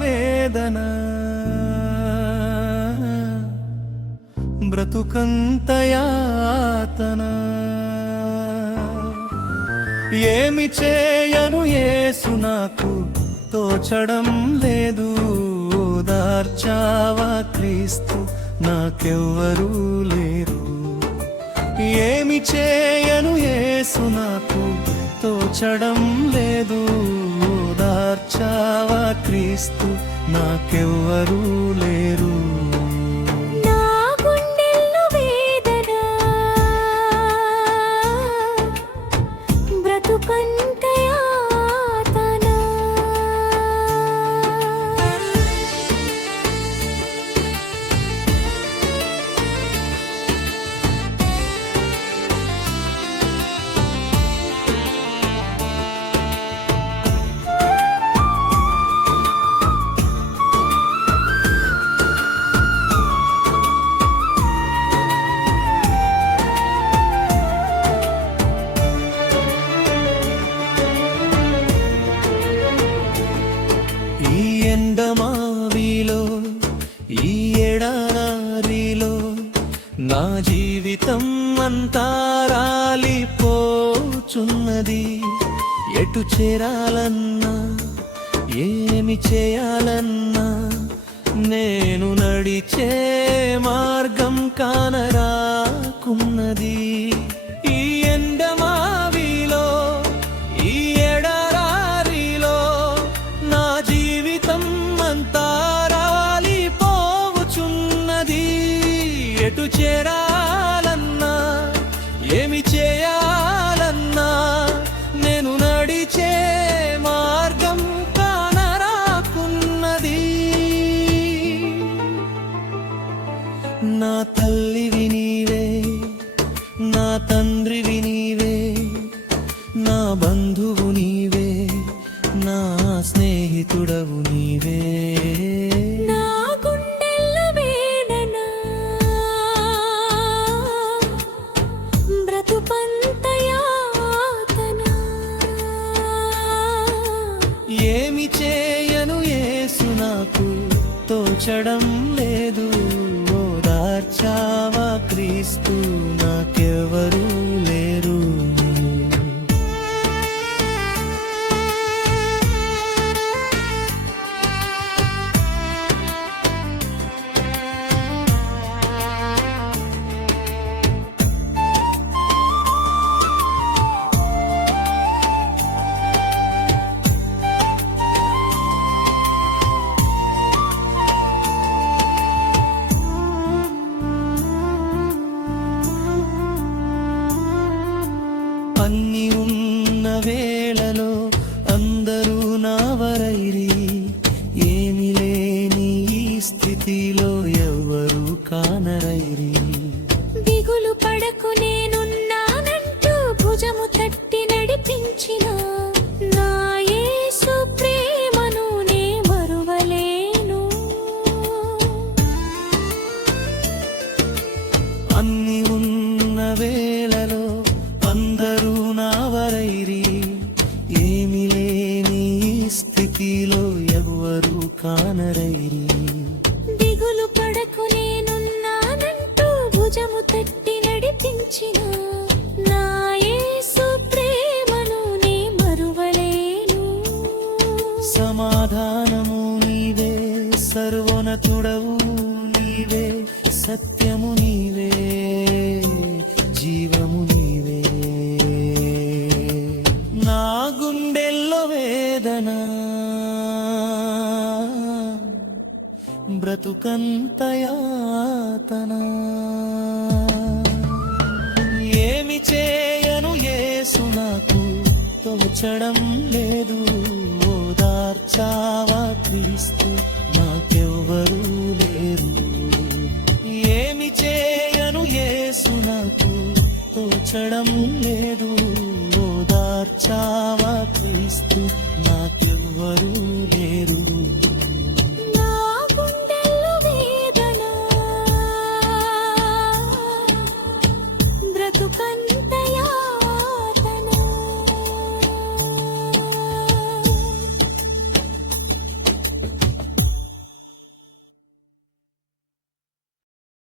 వేదన బ్రతుకంత యాతన ఏమి చేయను యేసు నాకు తోచడం లేదు ఓదార్చావా క్రీస్తు నాకెవ్వరూ లేరు ఏమి చేయను యేసు నాకు తోచడం లేదు ఓదార్చావా క్రీస్తు నాకెవ్వరూ లేరు ఎండమావిలో ఈ ఎడారిలో నా జీవితం అంతా రాలిపోచున్నది ఎటు చేరాలన్నా ఏమి చేయాలన్నా నేను నడిచే మార్గం కానరాకున్నది ఈ ఎండమావిలో ఈ ఎడారిలో నా జీవితం అంతా రాలిపోవుచున్నది ఎటు చేరాలన్నా ఏమి చేయాలన్నా నేను నడిచే మార్గం కానరాకున్నది నా తల్లివి నీవే నా తండ్రివి నీవే నా బంధువు నీవే నా స్నేహితుడవు నీవే నా గుండెల్ల వేదన బ్రతుకంత యాతన ఏమి చేయను యేసు నాకు తోచడం లేదు ఓదార్చావా క్రీస్తు నాకెవరూ లేరు అన్ని ఉన్న వేళలో అందరూ నావరైరి ఏమి లేని ఈ స్థితిలో ఎవ్వరూ కానరైరి దిగులు పడకు నేనున్నానంటూ భుజము తట్టి నడిపించిన నా యేసు ప్రేమను నే మరువలేను అన్ని ఉన్న వేళలో అందరూ నావరైరి ఏమి లేని స్థితిలో ఎవ్వరూ కానరైరి దిగులు పడకు నేనున్నానంటూ భుజము తట్టి నడిపించిన నా యేసు ప్రేమను నే మరువలేను సమాధానము నీవే సర్వోన్నతుడవు నీవే సత్యము నీవే జీవము నీవే నా గుండెల్లో వేదన బ్రతుకంత యాతన ఏమి చేయను యేసు నాకు తోచడం లేదు ఓదార్చావా క్రీస్తు